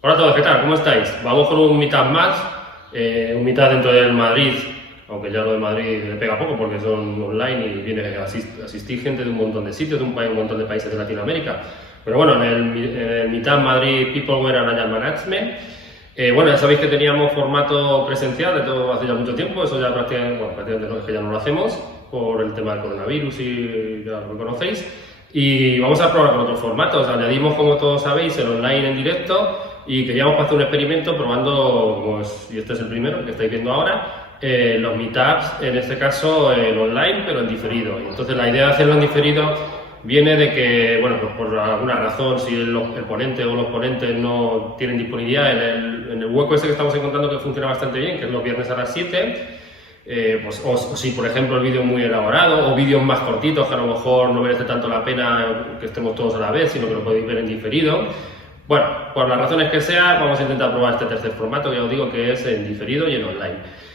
Hola a todos, ¿qué tal? ¿Cómo estáis? Vamos con un Meetup más, un Meetup dentro del Madrid, aunque ya lo de Madrid le pega poco porque son online y viene a asistir gente de un montón de sitios, de un montón de países de Latinoamérica. Pero bueno, en el Meetup Madrid Peopleware and Agile Management, bueno, ya sabéis que teníamos formato presencial de todo hace ya mucho tiempo, eso ya prácticamente no, es que ya no lo hacemos por el tema del coronavirus y ya lo conocéis. Y vamos a probar con otros formatos. Añadimos, como todos sabéis, el online en directo y queríamos hacer un experimento probando, pues, y este es el primero que estáis viendo ahora, los meetups, en este caso el online, pero en diferido. Y entonces la idea de hacerlo en diferido viene de que, bueno, pues por alguna razón, si el ponente o los ponentes no tienen disponibilidad en el hueco ese que estamos encontrando que funciona bastante bien, que es los viernes a las 7, pues, o si por ejemplo el vídeo es muy elaborado o vídeos más cortitos que a lo mejor no merece tanto la pena que estemos todos a la vez, sino que lo podéis ver en diferido. Bueno, por las razones que sea, vamos a intentar probar este tercer formato, que ya os digo que es en diferido y en online.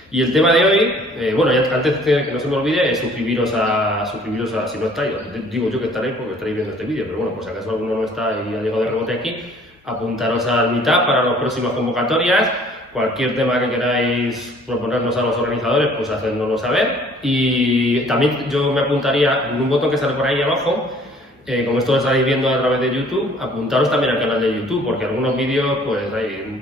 Y el tema de hoy, bueno, ya antes que no se me olvide, es suscribiros a, si no estáis, digo yo que estaréis porque estaréis viendo este vídeo, pero bueno, por si acaso alguno no está y ha llegado de rebote aquí, apuntaros al Meetup para las próximas convocatorias. Cualquier tema que queráis proponernos a los organizadores, pues hacednoslo saber. Y también yo me apuntaría en un botón que sale por ahí abajo, como esto lo estaréis viendo a través de YouTube, apuntaros también al canal de YouTube, porque algunos vídeos pues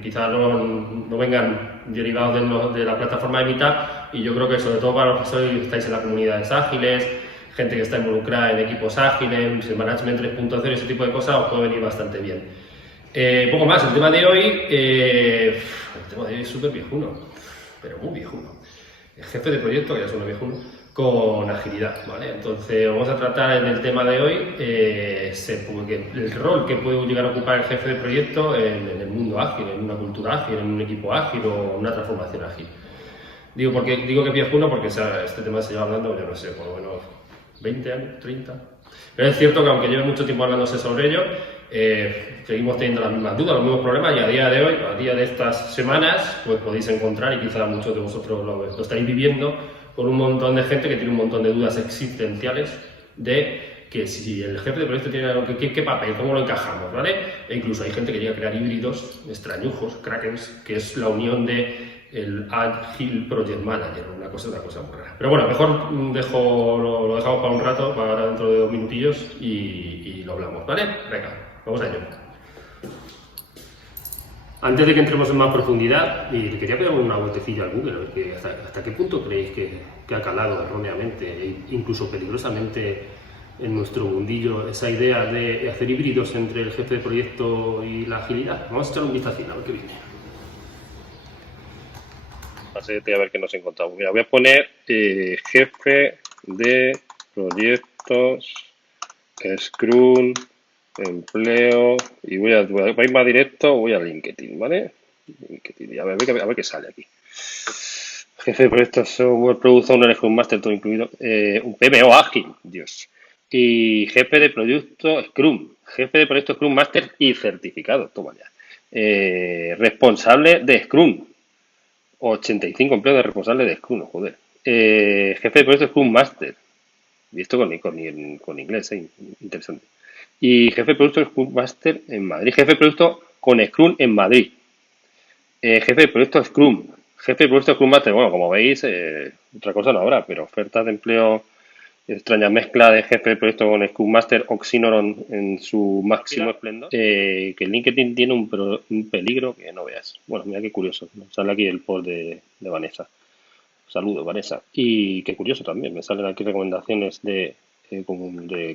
quizás no vengan derivados de la plataforma de Meetup, y yo creo que sobre todo para los que estáis en las comunidades ágiles, gente que está involucrada en equipos ágiles, en Management 3.0 y ese tipo de cosas, os puede venir bastante bien. Poco más, el tema de hoy es súper viejuno, pero muy viejuno. El jefe de proyecto, que ya suena viejuno, con agilidad, ¿vale? Entonces vamos a tratar en el tema de hoy el rol que puede llegar a ocupar el jefe de proyecto en el mundo ágil, en una cultura ágil, en un equipo ágil o en una transformación ágil. Digo que es viejuno porque este tema se lleva hablando, yo no sé, por lo menos 20 años, 30. Pero es cierto que aunque lleve mucho tiempo hablándose sobre ello, seguimos teniendo las mismas dudas, los mismos problemas, y a día de hoy, a día de estas semanas, pues podéis encontrar, y quizá muchos de vosotros lo estáis viviendo, con un montón de gente que tiene un montón de dudas existenciales de que si el jefe de proyecto tiene algo, ¿qué papel? ¿Cómo lo encajamos? ¿Vale? E incluso hay gente que llega a crear híbridos, extrañujos, krakens, que es la unión de el Agile Project Manager, una cosa muy rara. Pero bueno, mejor lo dejamos para un rato, para dentro de 2 minutillos y lo hablamos, ¿vale? Venga, vamos a ello. Antes de que entremos en más profundidad, y quería pegar una vueltecilla al Google, a ver hasta qué punto creéis que ha calado erróneamente e incluso peligrosamente en nuestro mundillo esa idea de hacer híbridos entre el jefe de proyecto y la agilidad. Vamos a echar un vistacito a ver qué viene. A ver qué nos encontramos. Mira, voy a poner jefe de proyectos, Scrum, empleo, y voy a ir más directo, voy a LinkedIn, ¿vale? LinkedIn, a ver qué sale aquí. Jefe de proyectos, software, product owner, Scrum Master, todo incluido. Un PMO ágil, Dios. Y jefe de proyecto Scrum, jefe de proyecto Scrum Master y certificado, toma ya. Responsable de Scrum, 85 empleos de responsable de Scrum, joder. Jefe de proyecto Scrum Master, y esto con inglés, interesante. Y jefe de producto Scrum Master en Madrid. Jefe de producto con Scrum en Madrid. Jefe de proyecto Scrum. Jefe de proyecto Scrum Master. Bueno, como veis, otra cosa no habrá, pero ofertas de empleo, extraña mezcla de jefe de proyecto con Scrum Master, oxímoron en su máximo esplendor. Que LinkedIn tiene un peligro que no veas. Bueno, mira qué curioso. Sale aquí el post de Vanessa. Saludos, Vanessa. Y qué curioso también, me salen aquí recomendaciones de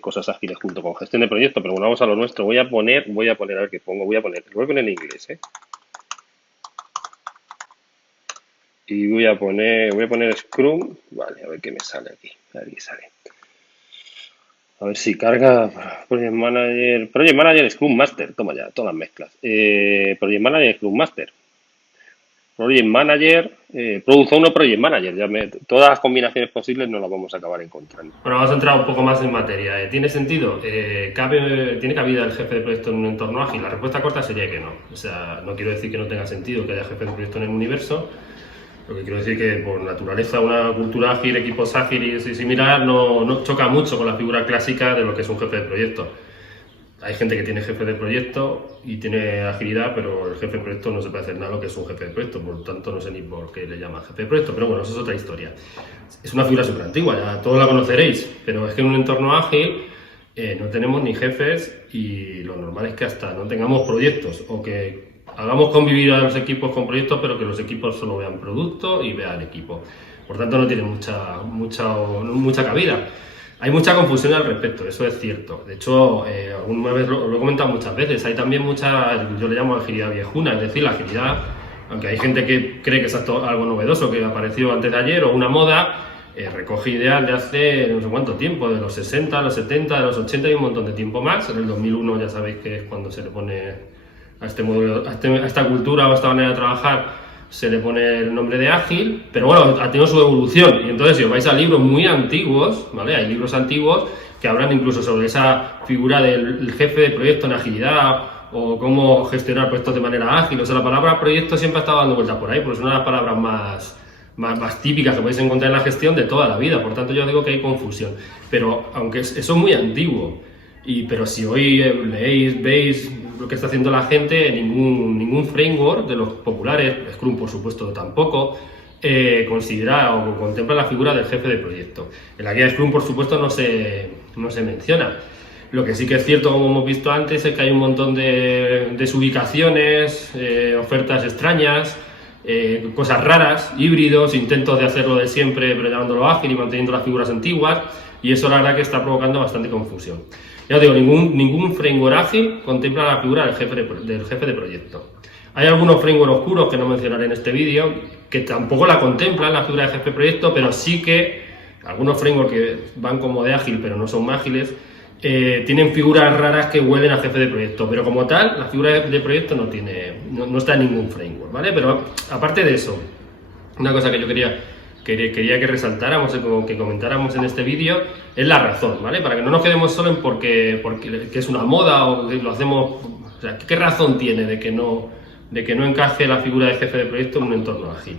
cosas ágiles junto con gestión de proyectos, pero bueno, vamos a lo nuestro. Voy a poner a ver qué pongo, lo voy a poner en inglés, y voy a poner Scrum, vale, a ver qué me sale aquí, a ver qué sale. A ver si carga Project Manager, Scrum Master, toma ya, todas las mezclas. Project Manager, Scrum Master. Project Manager, Product Owner, Project Manager. Todas las combinaciones posibles no las vamos a acabar encontrando. Bueno, vamos a entrar un poco más en materia. ¿Tiene sentido? ¿Tiene cabida el jefe de proyecto en un entorno ágil? La respuesta corta sería que no. O sea, no quiero decir que no tenga sentido que haya jefe de proyecto en el universo. Lo que quiero decir que por naturaleza una cultura ágil, equipos ágiles y similar no choca mucho con la figura clásica de lo que es un jefe de proyecto. hay gente que tiene jefe de proyecto y tiene agilidad, pero el jefe de proyecto no se puede hacer nada lo que es un jefe de proyecto, por lo tanto no sé ni por qué le llaman jefe de proyecto, pero bueno, eso es otra historia. Es una figura súper antigua, ya todos la conoceréis, pero es que en un entorno ágil no tenemos ni jefes y lo normal es que hasta no tengamos proyectos o que hagamos convivir a los equipos con proyectos, pero que los equipos solo vean producto y vean equipo. Por tanto, no tiene mucha cabida. Hay mucha confusión al respecto, eso es cierto. De hecho, alguna vez lo he comentado muchas veces, hay también mucha, yo le llamo agilidad viejuna, es decir, la agilidad, aunque hay gente que cree que es algo novedoso, que ha aparecido antes de ayer, o una moda, recoge ideas de hace no sé cuánto tiempo, de los 60, los 70, de los 80 y un montón de tiempo más. En el 2001 ya sabéis que es cuando se le pone a este modelo, a esta cultura o a esta manera de trabajar, se le pone el nombre de ágil, pero bueno, ha tenido su evolución. Y entonces, si os vais a libros muy antiguos, ¿vale? Hay libros antiguos que hablan incluso sobre esa figura del jefe de proyecto en agilidad o cómo gestionar proyectos de manera ágil. O sea, la palabra proyecto siempre ha estado dando vueltas por ahí, porque es una de las palabras más típicas que podéis encontrar en la gestión de toda la vida. Por tanto, yo digo que hay confusión. Pero aunque eso es muy antiguo, pero si hoy leéis, veis lo que está haciendo la gente, ningún framework de los populares, Scrum por supuesto tampoco, considera o contempla la figura del jefe de proyecto. En la guía de Scrum por supuesto no se menciona. Lo que sí que es cierto, como hemos visto antes, es que hay un montón de desubicaciones, ofertas extrañas, cosas raras, híbridos, intentos de hacerlo de siempre pero llamándolo ágil y manteniendo las figuras antiguas, y eso la verdad que está provocando bastante confusión. Ya os digo, ningún framework ágil contempla la figura del jefe de proyecto. Hay algunos frameworks oscuros que no mencionaré en este vídeo que tampoco la contemplan, la figura del jefe de proyecto, pero sí que algunos frameworks que van como de ágil pero no son ágiles tienen figuras raras que huelen a jefe de proyecto, pero como tal, la figura de proyecto no está en ningún framework, ¿vale? Pero aparte de eso, una cosa que yo quería que resaltáramos, que comentáramos en este vídeo, es la razón, ¿vale? Para que no nos quedemos solo en porque que es una moda o que lo hacemos. O sea, ¿qué razón tiene de que no encaje la figura de jefe de proyecto en un entorno ágil?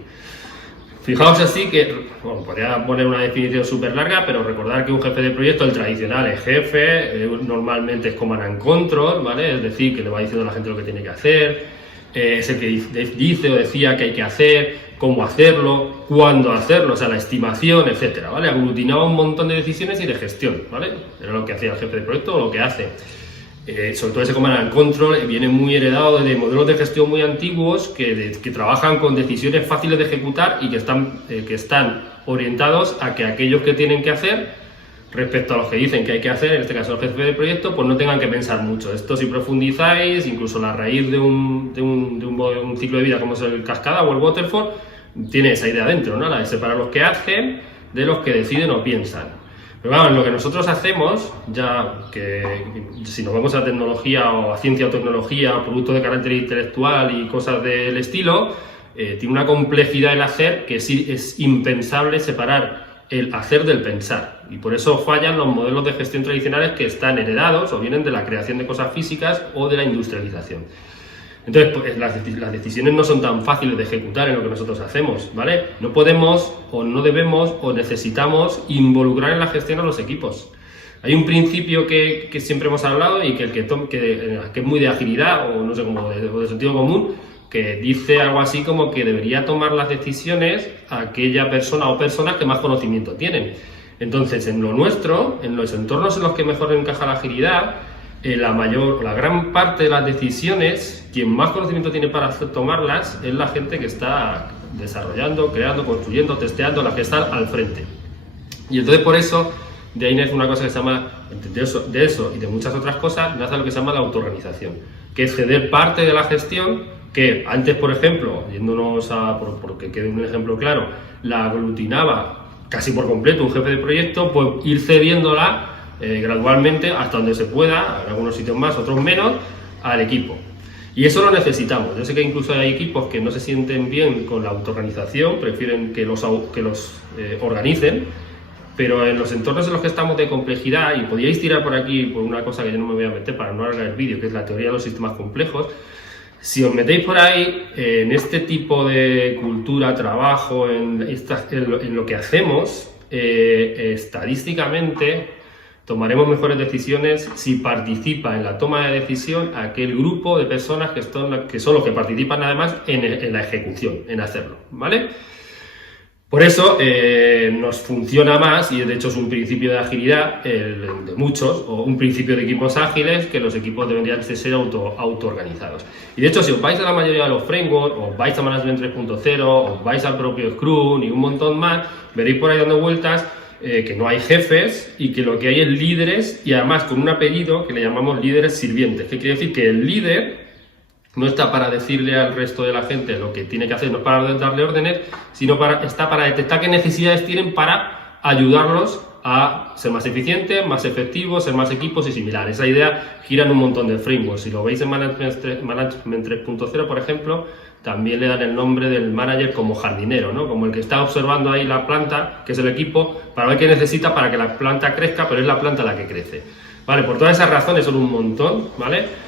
Fijaos así que, bueno, podría poner una definición súper larga, pero recordar que un jefe de proyecto, el tradicional, es jefe, normalmente es command and control, ¿vale? Es decir, que le va diciendo a la gente lo que tiene que hacer, es el que dice o decía que hay que hacer, cómo hacerlo, cuándo hacerlo, o sea, la estimación, etcétera, ¿vale? Aglutinaba un montón de decisiones y de gestión, ¿vale? Era lo que hacía el jefe de proyecto o lo que hace. Sobre todo ese command and control viene muy heredado de modelos de gestión muy antiguos que trabajan con decisiones fáciles de ejecutar y que están orientados a que aquellos que tienen que hacer respecto a los que dicen que hay que hacer, en este caso el jefe de proyecto, pues no tengan que pensar mucho. Esto, si profundizáis, incluso la raíz de un ciclo de vida como es el cascada o el waterfall, tiene esa idea dentro, ¿no? La de separar los que hacen de los que deciden o piensan. Pero vamos, lo que nosotros hacemos, ya que si nos vamos a tecnología o a ciencia o tecnología, o productos de carácter intelectual y cosas del estilo, tiene una complejidad el hacer que es impensable separar el hacer del pensar, y por eso fallan los modelos de gestión tradicionales que están heredados o vienen de la creación de cosas físicas o de la industrialización. Entonces, pues, las decisiones no son tan fáciles de ejecutar en lo que nosotros hacemos, ¿vale? No podemos o no debemos o necesitamos involucrar en la gestión a los equipos. Hay un principio que siempre hemos hablado y que es muy de agilidad o no sé cómo, de sentido común, que dice algo así como que debería tomar las decisiones aquella persona o personas que más conocimiento tienen. Entonces, en lo nuestro, en los entornos en los que mejor encaja la agilidad, la gran parte de las decisiones, quien más conocimiento tiene para tomarlas es la gente que está desarrollando, creando, construyendo, testeando, la que está al frente. Y entonces por eso, de ahí nace una cosa que se llama, de eso y de muchas otras cosas, nace lo que se llama la autoorganización, que es ceder parte de la gestión que antes, por ejemplo, yéndonos porque quede un ejemplo claro, la aglutinaba casi por completo un jefe de proyecto, pues ir cediéndola gradualmente hasta donde se pueda, en algunos sitios más, otros menos, al equipo. Y eso lo necesitamos. Yo sé que incluso hay equipos que no se sienten bien con la autoorganización, prefieren que los organicen, pero en los entornos en los que estamos de complejidad, y podíais tirar por aquí por una cosa que yo no me voy a meter para no alargar el vídeo, que es la teoría de los sistemas complejos. Si os metéis por ahí, en este tipo de cultura, trabajo, en lo que hacemos, estadísticamente, tomaremos mejores decisiones si participa en la toma de decisión aquel grupo de personas que son los que participan además en la ejecución, en hacerlo, ¿vale? Por eso nos funciona más, y de hecho es un principio de agilidad de muchos, o un principio de equipos ágiles, que los equipos deberían ser auto-organizados. Y de hecho, si os vais a la mayoría de los frameworks, o vais a Management 3.0, o vais al propio Scrum y un montón más, veréis por ahí dando vueltas que no hay jefes y que lo que hay es líderes, y además con un apellido que le llamamos líderes sirvientes, que quiere decir que el líder no está para decirle al resto de la gente lo que tiene que hacer, no es para darle órdenes, sino está para detectar qué necesidades tienen para ayudarlos a ser más eficientes, más efectivos, ser más equipos y similar. Esa idea gira en un montón de frameworks. Si lo veis en Management 3.0, por ejemplo, también le dan el nombre del manager como jardinero, ¿no? Como el que está observando ahí la planta, que es el equipo, para ver qué necesita para que la planta crezca, pero es la planta la que crece. Vale, por todas esas razones son un montón, ¿vale?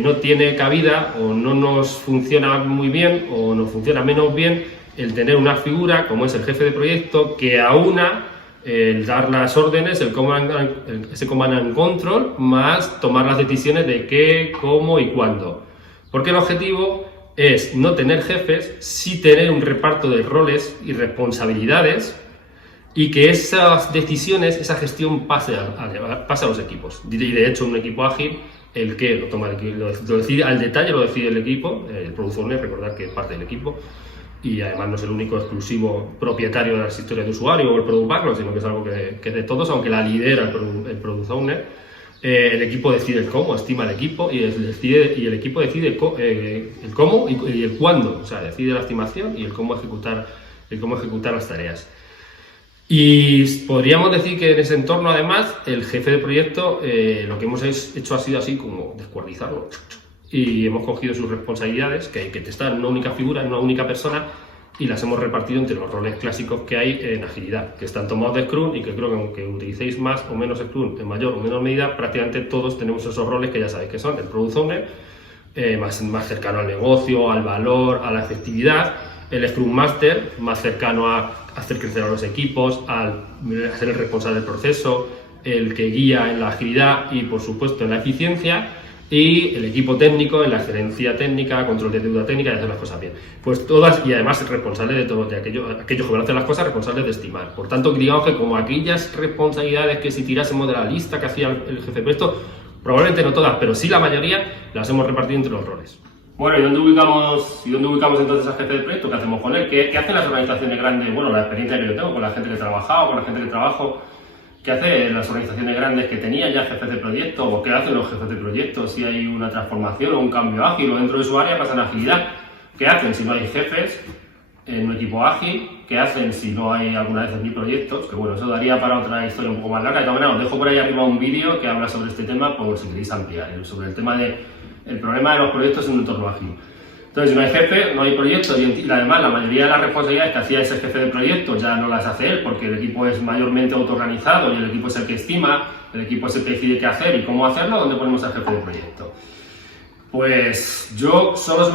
No tiene cabida, o no nos funciona muy bien, o nos funciona menos bien el tener una figura como es el jefe de proyecto que aúna el dar las órdenes, ese command and control, más tomar las decisiones de qué, cómo y cuándo. Porque el objetivo es no tener jefes, sí tener un reparto de roles y responsabilidades, y que esas decisiones, esa gestión pase a los equipos. Y de hecho, un equipo ágil, el que lo toma, lo decide al detalle, lo decide el equipo, el product owner, recordad que es parte del equipo, y además no es el único exclusivo propietario de las historias de usuario o el product backlog, sino que es algo que es de todos, aunque la lidera el product owner. El equipo decide el cómo, estima el equipo, y el equipo decide el cómo y el cuándo, o sea, decide la estimación y el cómo ejecutar las tareas. Y podríamos decir que en ese entorno, además, el jefe de proyecto, lo que hemos hecho ha sido así como descuartizarlo, y hemos cogido sus responsabilidades, que están en una única figura, en una única persona, y las hemos repartido entre los roles clásicos que hay en agilidad, que están tomados de Scrum, y que creo que aunque utilicéis más o menos Scrum, en mayor o menor medida, prácticamente todos tenemos esos roles que ya sabéis que son: el Product Owner, más cercano al negocio, al valor, a la efectividad; el Scrum Master, más cercano a hacer crecer a los equipos, al ser el responsable del proceso, el que guía en la agilidad y, por supuesto, en la eficiencia; y el equipo técnico en la excelencia técnica, control de deuda técnica y hacer las cosas bien. Pues todas, y además es responsable de todo, de aquellos que van a hacer las cosas, responsables de estimar. Por tanto, digamos que como aquellas responsabilidades que si tirásemos de la lista que hacía el jefe de proyecto, probablemente no todas, pero sí la mayoría, las hemos repartido entre los roles. Bueno, ¿y dónde ubicamos entonces al jefe de proyecto? ¿Qué hacemos con él? ¿Qué hacen las organizaciones grandes? Bueno, la experiencia que yo tengo con la gente que he trabajado, con la gente que trabajo, ¿qué hacen las organizaciones grandes que tenían ya jefes de proyecto? ¿O qué hacen los jefes de proyecto si hay una transformación o un cambio ágil, o dentro de su área pasan agilidad? ¿Qué hacen si no hay jefes en un equipo ágil? ¿Qué hacen si no hay alguna vez ni proyectos? Que bueno, eso daría para otra historia un poco más larga. De todas maneras, os dejo por ahí arriba un vídeo que habla sobre este tema, por si queréis ampliar, sobre el tema del problema de los proyectos en un entorno ágil. Entonces, si no hay jefe, no hay proyectos, y además la mayoría de las responsabilidades que hacía ese jefe de proyecto ya no las hace él, porque el equipo es mayormente autoorganizado y el equipo es el que estima, el equipo es el que decide qué hacer y cómo hacerlo. ¿Dónde ponemos al jefe de proyecto? Pues solo se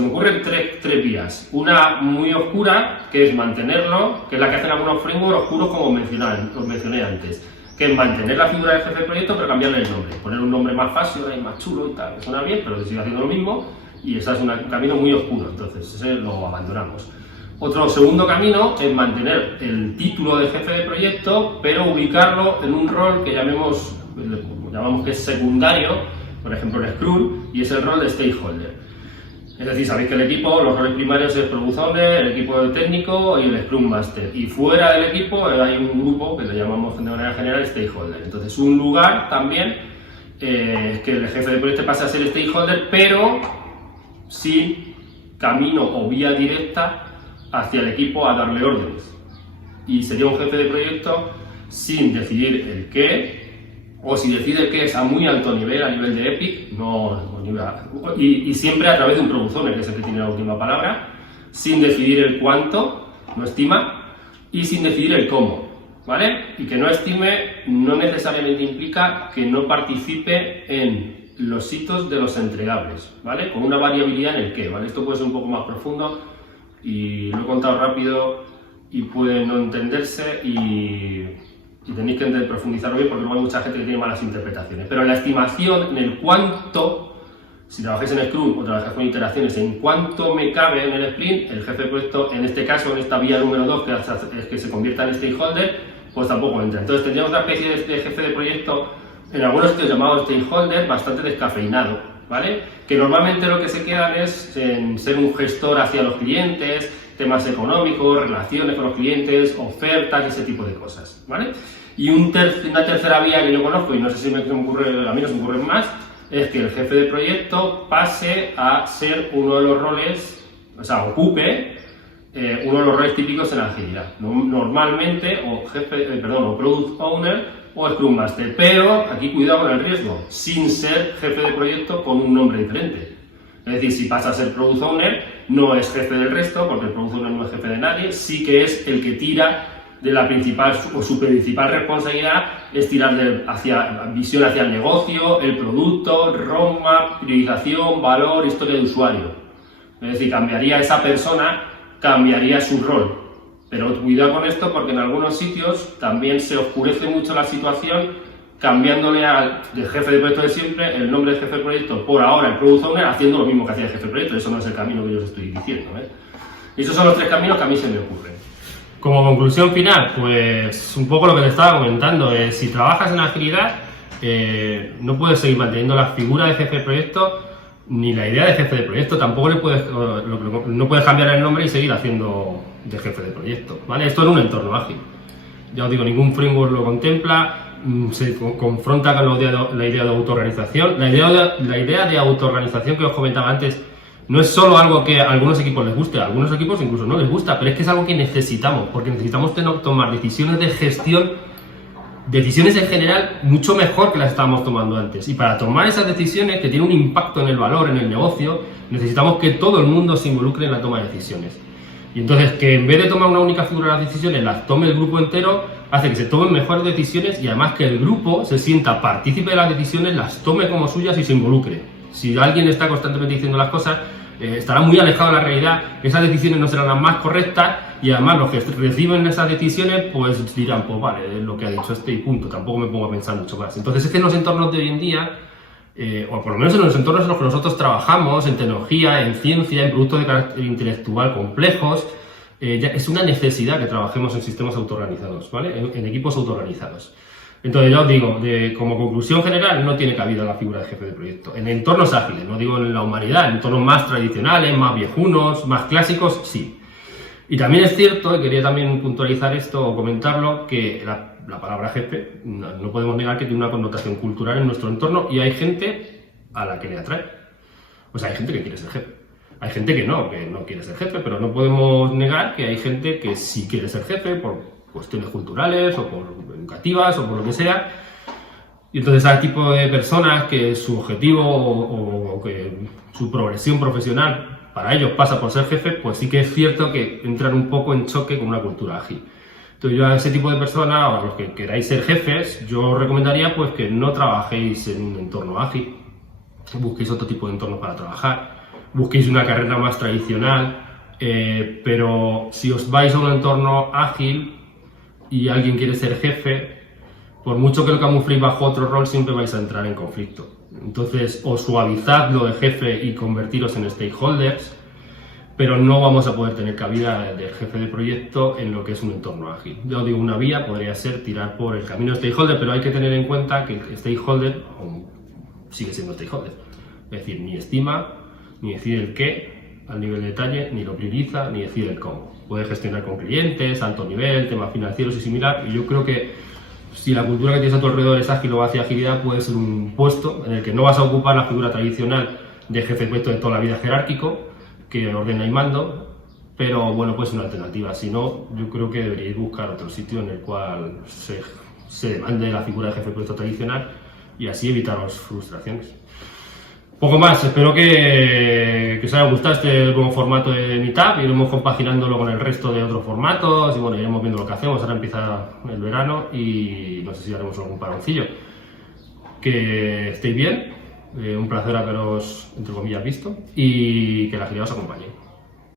me ocurren tres vías. Una muy oscura, que es mantenerlo, que es la que hacen algunos frameworks oscuros, como os mencioné antes, que es mantener la figura del jefe de proyecto pero cambiarle el nombre, poner un nombre más fácil y más chulo y tal, que suena bien, pero que sigue haciendo lo mismo, y ese es un camino muy oscuro, entonces ese lo abandonamos. Otro segundo camino es mantener el título de jefe de proyecto, pero ubicarlo en un rol que llamamos que es secundario, por ejemplo en Scrum, y es el rol de stakeholder. Es decir, sabéis que el equipo, los roles primarios es Product Owner, el equipo técnico y el Scrum Master. Y fuera del equipo hay un grupo que le llamamos de manera general Stakeholder. Entonces, un lugar también que el jefe de proyecto pasa a ser Stakeholder, pero sin camino o vía directa hacia el equipo a darle órdenes. Y sería un jefe de proyecto sin decidir el qué, o si decide que es a muy alto nivel, a nivel de Epic, y siempre a través de un Product Owner, que es el que tiene la última palabra, sin decidir el cuánto, no estima, y sin decidir el cómo, ¿vale? Y que no estime no necesariamente implica que no participe en los hitos de los entregables, ¿vale? Con una variabilidad en el qué, ¿vale? Esto puede ser un poco más profundo y lo he contado rápido y puede no entenderse, y y tenéis que profundizarlo bien porque luego hay mucha gente que tiene malas interpretaciones. Pero en la estimación, en el cuánto, si trabajáis en Scrum o trabajáis con iteraciones, en cuánto me cabe en el sprint, el jefe de proyecto, en este caso, en esta vía número 2, que es que se convierta en stakeholder, pues tampoco entra. Entonces tendríamos una especie de jefe de proyecto, en algunos sitios llamado stakeholder, bastante descafeinado, ¿vale? Que normalmente lo que se quedan es en ser un gestor hacia los clientes, temas económicos, relaciones con los clientes, ofertas, ese tipo de cosas, ¿vale? Y una tercera vía que yo conozco, y no sé si a mí no se me ocurren más, es que el jefe de proyecto pase a ser uno de los roles, o sea, ocupe uno de los roles típicos en la agilidad. Normalmente, o Product Owner o Scrum Master, pero aquí cuidado con el riesgo, sin ser jefe de proyecto con un nombre diferente. Es decir, si pasa a ser Product Owner, no es jefe del resto, porque el Product Owner no es jefe de nadie, sí que es el que tira de la principal, o su principal responsabilidad es tirar visión hacia el negocio, el producto, roadmap, priorización, valor, historia de usuario. Es decir, cambiaría esa persona, cambiaría su rol. Pero cuidado con esto porque en algunos sitios también se oscurece mucho la situación cambiándole al jefe de proyecto de siempre el nombre de jefe de proyecto por ahora el Product Owner haciendo lo mismo que hacía el jefe de proyecto. Eso no es el camino que yo os estoy diciendo, ¿eh? Y esos son los tres caminos que a mí se me ocurren. Como conclusión final, pues un poco lo que te estaba comentando es si trabajas en agilidad no puedes seguir manteniendo la figura de jefe de proyecto ni la idea de jefe de proyecto, tampoco no puedes cambiar el nombre y seguir haciendo de jefe de proyecto, ¿vale? Esto en un entorno ágil. Ya os digo, ningún framework lo contempla, se confronta con la idea de autoorganización. La idea de autoorganización que os comentaba antes no es solo algo que a algunos equipos les guste, a algunos equipos incluso no les gusta, pero es que es algo que necesitamos, porque necesitamos tomar decisiones de gestión, decisiones en general mucho mejor que las estábamos tomando antes. Y para tomar esas decisiones que tienen un impacto en el valor, en el negocio, necesitamos que todo el mundo se involucre en la toma de decisiones. Y entonces que en vez de tomar una única figura de las decisiones, las tome el grupo entero, hace que se tomen mejores decisiones y además que el grupo se sienta partícipe de las decisiones, las tome como suyas y se involucre. Si alguien está constantemente diciendo las cosas, estará muy alejado de la realidad, esas decisiones no serán las más correctas y además los que reciben esas decisiones pues dirán, pues vale, es lo que ha dicho este y punto, tampoco me pongo a pensar mucho más. Entonces es que en los entornos de hoy en día, o por lo menos en los entornos en los que nosotros trabajamos, en tecnología, en ciencia, en productos de carácter intelectual complejos, ya es una necesidad que trabajemos en sistemas autoorganizados, ¿vale? En equipos autoorganizados. Entonces ya os digo, como conclusión general, no tiene cabida la figura de jefe de proyecto. En entornos ágiles, no digo en la humanidad, en entornos más tradicionales, más viejunos, más clásicos, sí. Y también es cierto, y quería también puntualizar esto o comentarlo, que la palabra jefe no podemos negar que tiene una connotación cultural en nuestro entorno y hay gente a la que le atrae. O sea, hay gente que quiere ser jefe. Hay gente que no quiere ser jefe, pero no podemos negar que hay gente que sí quiere ser jefe por cuestiones culturales o por educativas o por lo que sea. Y entonces hay tipo de personas que su objetivo o que su progresión profesional para ellos pasa por ser jefe, pues sí que es cierto que entran un poco en choque con una cultura ágil. Entonces yo a ese tipo de personas, o a los que queráis ser jefes, yo os recomendaría pues que no trabajéis en un entorno ágil, busquéis otro tipo de entorno para trabajar, busquéis una carrera más tradicional, pero si os vais a un entorno ágil y alguien quiere ser jefe, por mucho que lo camufléis bajo otro rol, siempre vais a entrar en conflicto. Entonces, o suavizad lo de jefe y convertiros en stakeholders, pero no vamos a poder tener cabida del jefe de proyecto en lo que es un entorno ágil. Ya os digo, una vía podría ser tirar por el camino de stakeholder, pero hay que tener en cuenta que el stakeholder sigue siendo stakeholder. Es decir, ni estima, ni decide el qué al nivel de detalle, ni lo prioriza, ni decide el cómo. Puede gestionar con clientes, alto nivel, temas financieros y similar, y yo creo que si la cultura que tienes a tu alrededor es ágil o hacia agilidad, puede ser un puesto en el que no vas a ocupar la figura tradicional de jefe de puesto de toda la vida jerárquico, que ordena y mando, pero bueno, pues una alternativa. Si no, yo creo que deberíais buscar otro sitio en el cual se demande la figura de jefe de puesto tradicional y así evitaros frustraciones. Poco más, espero que os haya gustado este nuevo formato de Meetup, iremos compaginándolo con el resto de otros formatos y bueno, iremos viendo lo que hacemos. Ahora empieza el verano y no sé si haremos algún paroncillo. Que estéis bien, un placer haberos, entre comillas, visto y que la agilidad os acompañe.